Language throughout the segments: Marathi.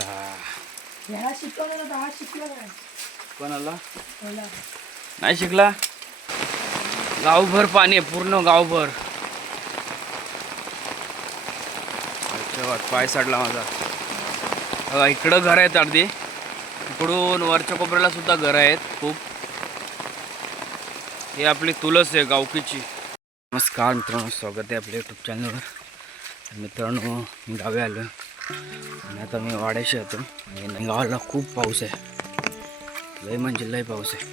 ह्याला शिकवलं तर हा शिकला काय कोणाला होला. नाही शिकला. गावभर पाणी आहे, पूर्ण गावभर. पाय साडला माझा. बघा इकडं घर आहेत अर्धी, इकडून वरच्या कोपऱ्याला सुद्धा घर आहेत खूप. हे आपली तुलस आहे गावकीची. नमस्कार मित्रांनो, स्वागत आहे आपल्या यूट्यूब चॅनलवर. मित्रांनो मी गावी आलो आणि आता मी वाड्याशी येतो. आणि गावाला खूप पाऊस आहे, लय म्हणजे लय पाऊस आहे.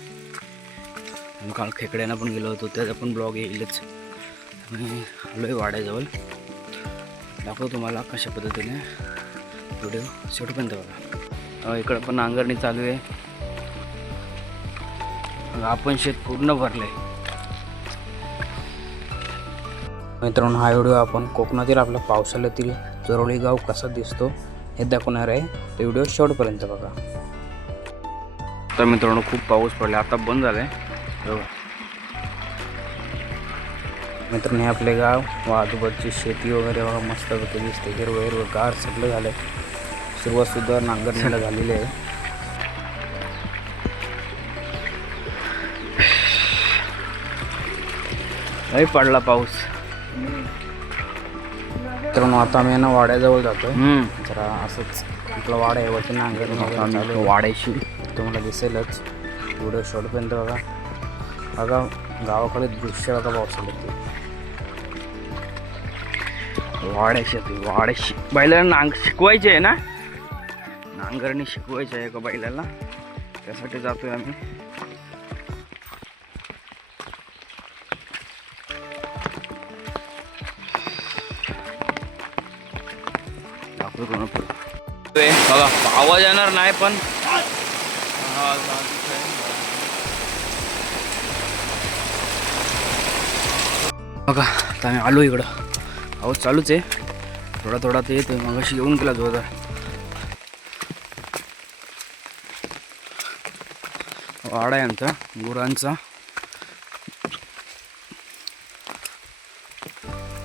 आणि काल खेकड्यांना पण गेलो होतो, त्याचा पण ब्लॉग येईलच. आणि आलो आहे वाड्याजवळ. दाखवतो तुम्हाला कशा पद्धतीने व्हिडिओ शेवटपर्यंत बघा. इकडं पण नांगरणी चालू आहे. आपण शेत पूर्ण भरले. मित्रांनो हा व्हिडिओ आपण कोकणातील आपल्या पावसाळ्यातील जरोळी गाव कसा दिसतो हे दाखवणार आहे. ते व्हिडिओ शेवटपर्यंत बघा. तर मित्रांनो खूप पाऊस पडला, आता बंद झालाय. मित्रांनो हे आपले गाव व आजूबाजूची शेती वगैरे बघा मस्तपैकी दिसते. हिरवं हिरवं गार सगळं झालंय. सुरुवात सुद्धा नांगरणीला झालेली आहे. लय पडला पाऊस. मित्रांनो आता आम्ही ना वाड्याजवळ जातोय. जरा असंच आपला वाडा आहे, वरती नांगरणी वाड्याशी तुम्हाला दिसेलच. व्हिडिओ शेवटपर्यंत बघा. बघा गावाकडे दृश्य बघा पावसाळ्यात. वाड्याशी वाड्याशी बैलाला शिकवायचे आहे ना, नांगरणी शिकवायची आहे का बैलाला, त्यासाठी जातोय आम्ही. बघा आवाज येणार नाही पण बघा आता आम्ही आलो इकडं. आवाज चालूच आहे, थोडा थोडा ते येतोय. मग अशी येऊन गेला जोरदार. वाडा आहे आमचा गुरांचा.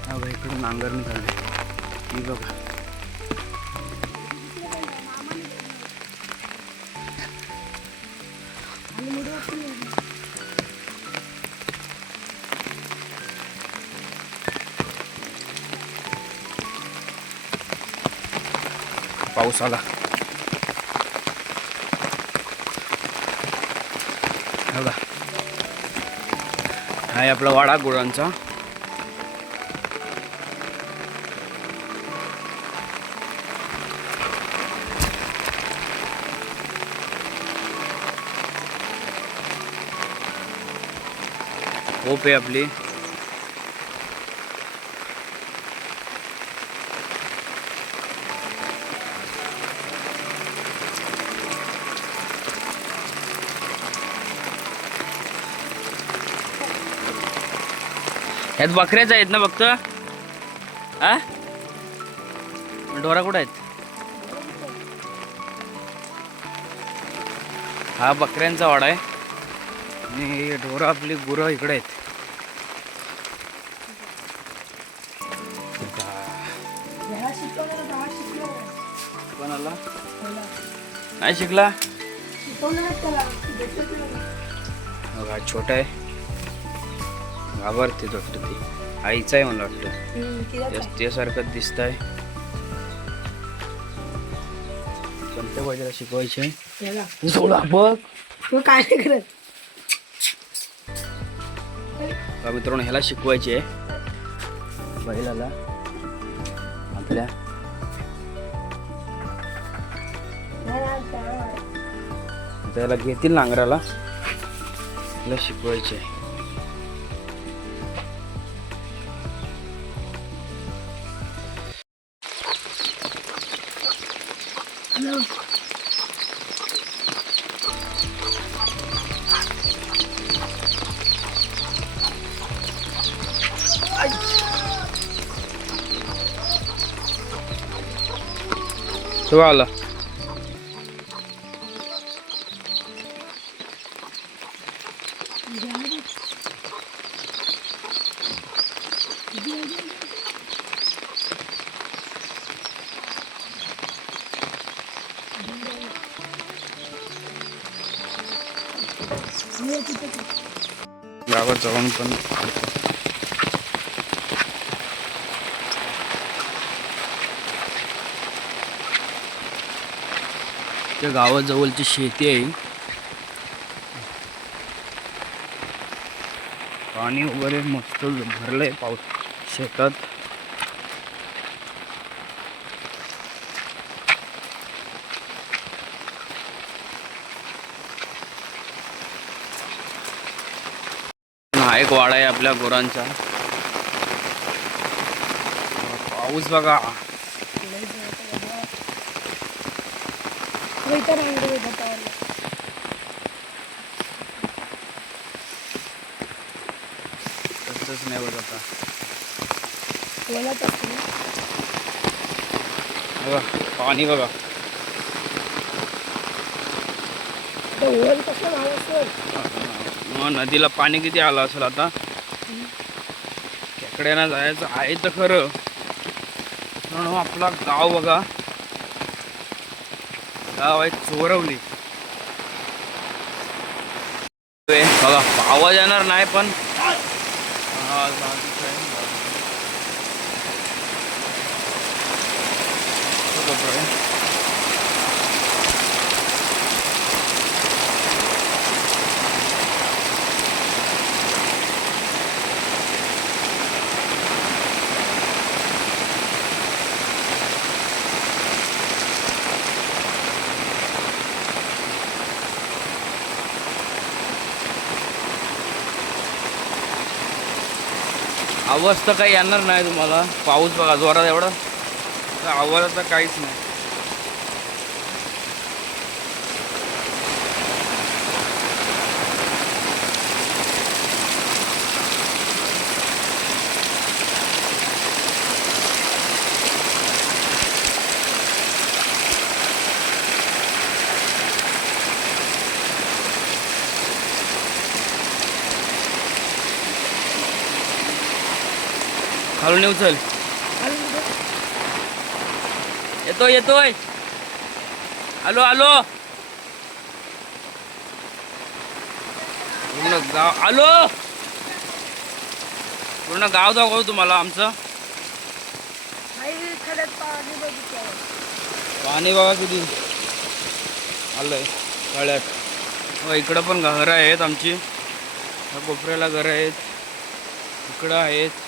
बघा इकडं नांगरणी झाली ही बघा. पाऊस आला. बघा हा आपला वाडा गुरांचा. होप आहे आपली. ह्यात बकऱ्याच आहेत ना फक्त. हा ढोरा कुठं आहेत. हा बकऱ्यांचा वाडा आहे आणि ढोरा आपली गुरं इकडे आहेत. ह्याला शिकवलं तर हा शिकला काय कोणाला होला. नाही शिकला. शिकवलं नाही त्याला भेटत नाही. बघा छोटा आहे, घाबरते वाटतं. ती आईचा आहे मला वाटतं. त्यासारखं दिसत आहे. कोणत्या पाहिजे शिकवायचे बघ. तू काय नाही करत. मित्रांनो ह्याला शिकवायचे आहे बैलाला आपल्या. त्याला घेतील नांगराला, त्याला शिकवायचे आहे. तो आला. हे तिथे गावात जाऊन पण त्या गावाजवळची शेती आहे. पाणी वगैरे मस्त भरलंय पाऊस शेतात. हा एक वाडा आहे आपल्या गुरांचा. पाऊस बघा. इतर अंगडी बतावलं तसंच नाही होत आता. बोलत असते बघा पाणी बघा. ओल कसं झालं असेल. मग नदीला पाणी किती आलं असेल आता. खेकड्यांना जायचं आहे तर खरं. म्हणून आपला गाव बघा. गाव आहे चोरवली. बघा आवाज येणार नाही पण आवाज तर काही येणार नाही तुम्हाला. पाऊस बघा जोरात एवढा आवाज तर काहीच नाही. खालून येऊ चल. येतोय येतोय. आलो आलो. पूर्ण गाव आलो. पूर्ण गाव दाखवू तुम्हाला आमचं. पाणी बघा किती आलंय तळ्यात. इकडं पण घरं आहेत आमची. कोपऱ्याला घरं आहेत. इकडं आहेत.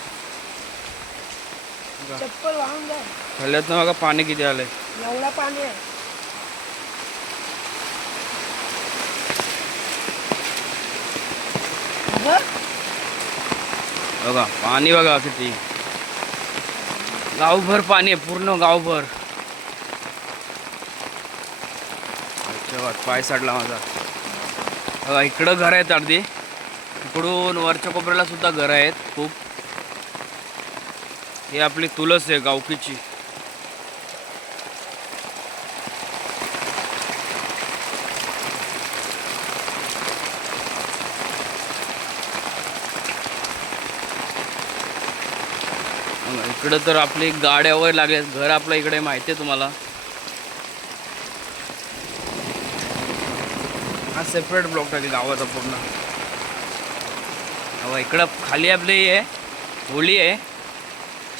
चप्पल वाहून जा. तळ्यातनं बघा पाणी किती आलंय. एवढा पाणी आहे. बघा पाणी बघा किती. गावभर पाणी आहे. पूर्ण गावभर. पाय साडला माझा. बघा इकडं घर आहेत अर्धी. इकडून वरच्या कोपऱ्याला सुद्धा घर आहेत खूप. ही आपली तुलस आहे गावकीची. इकडं तर आपली गाड्यावर लागले. घर आपलं इकडे माहिती आहे तुम्हाला. हा सेपरेट ब्लॉक टाकली गावाचा पूर्ण. इकडं खाली आपली आहे होळी आहे.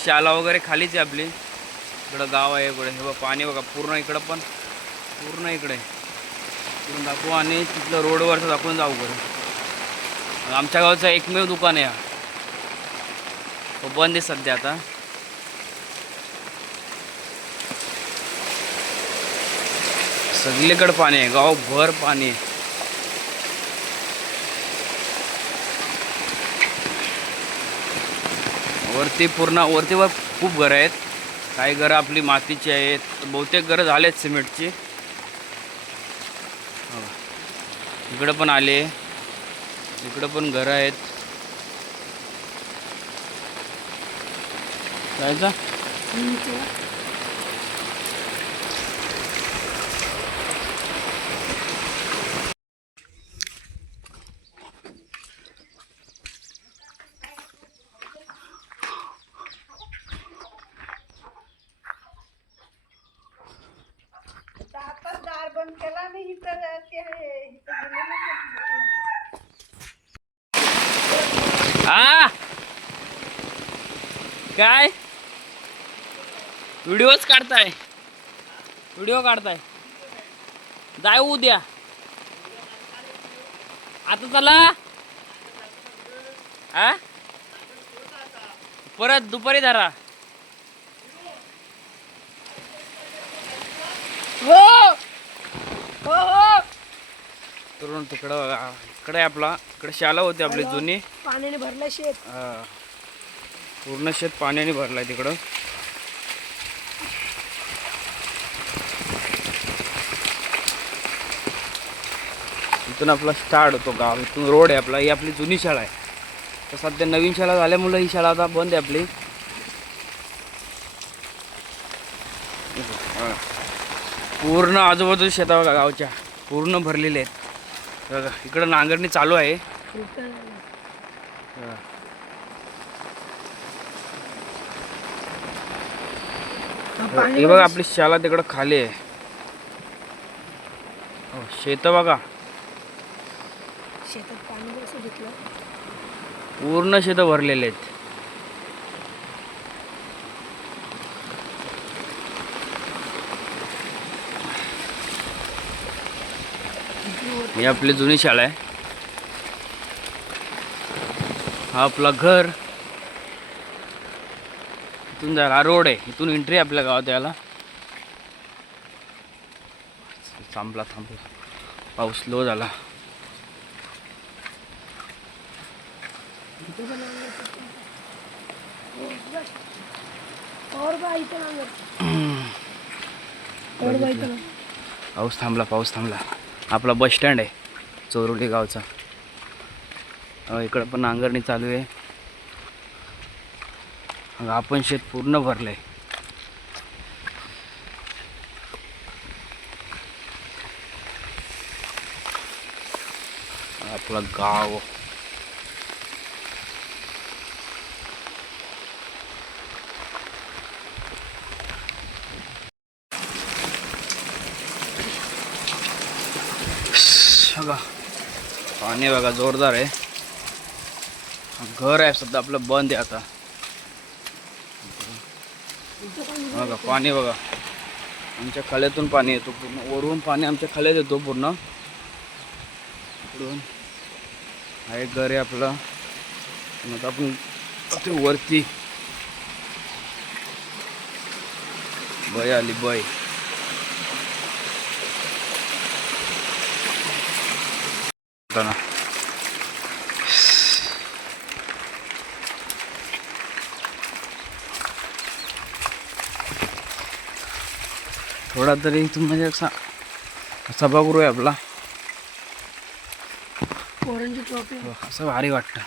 शाला वगैरे खालीच आहे आपली. इकडं गाव आहे. इकडे हे बघा पाणी बघा पूर्ण. इकडं पण पूर्ण इकडे पूर्ण दाखवू आणि तिथलं रोडवरचं दाखवून जाऊ बरं. आमच्या गावचं एकमेव दुकान आहे. तो बंद आहे सध्या आता. सगळीकडे पाणी आहे. गावभर पाणी आहे. वरती पूर्ण वरती वर खूप घरं आहेत. काही घरं आपली मातीची आहेत. बहुतेक घरं झालेत सिमेंटची. इकडं पण आले. इकडं पण घरं आहेत. जायचं दार बंद केला नाही तर ते काय व्हिडिओच काढताय? व्हिडिओ काढताय? जाय उद्या आता चला. हा परत दुपारी धरा. हो हो हो. तरुण तिकडं बघा. इकडे आपला इकडे शाळा होती आपली जुनी. पाण्याने भरलं शेत. पूर्ण शेत पाण्याने भरलाय तिकडं. इथून आपला स्टार्ट होतो गाव. इथून रोड आहे आपला. ही आपली जुनी शाळा आहे. तर सध्या नवीन शाळा झाल्यामुळं ही शाळा आता बंद आहे आपली. पूर्ण आजूबाजू शेता बघा गावच्या पूर्ण भरलेले आहेत बघा. इकडं नांगरणी चालू आहे. हे बघा आपली शाळा तिकडं खाली आहे. शेत बघा शेतात पाणी कसं घेतलं. पूर्ण शेत भरलेले आहेत. ही आपली जुनी शाळा आहे. हा आपला घर. इथून जायला हा रोड आहे. इथून एंट्री आपल्या गावात यायला. थांबला पाऊस लो झाला. पाऊस थांबला. आपला बस स्टँड आहे चोरुली गावचा. इकडं पण नांगरणी चालू आहे. आपण शेत पूर्ण भरलंय. आपलं गाव. बघा पाणी बघा जोरदार आहे. घर आहे सध्या आपलं बंद आहे आता. बघा पाणी बघा. आमच्या खाल्यातून पाणी येतो पूर्ण. वरून पाणी आमच्या खाल्यात येतो पूर्ण. इकडून हा एक घर आहे आपलं. मग आपण ते वरती बय आली बय. थोडा तरी इथून म्हणजे असा सभागृह आहे आपला. पोरांची ट्रॉफी असं भारी वाटतं.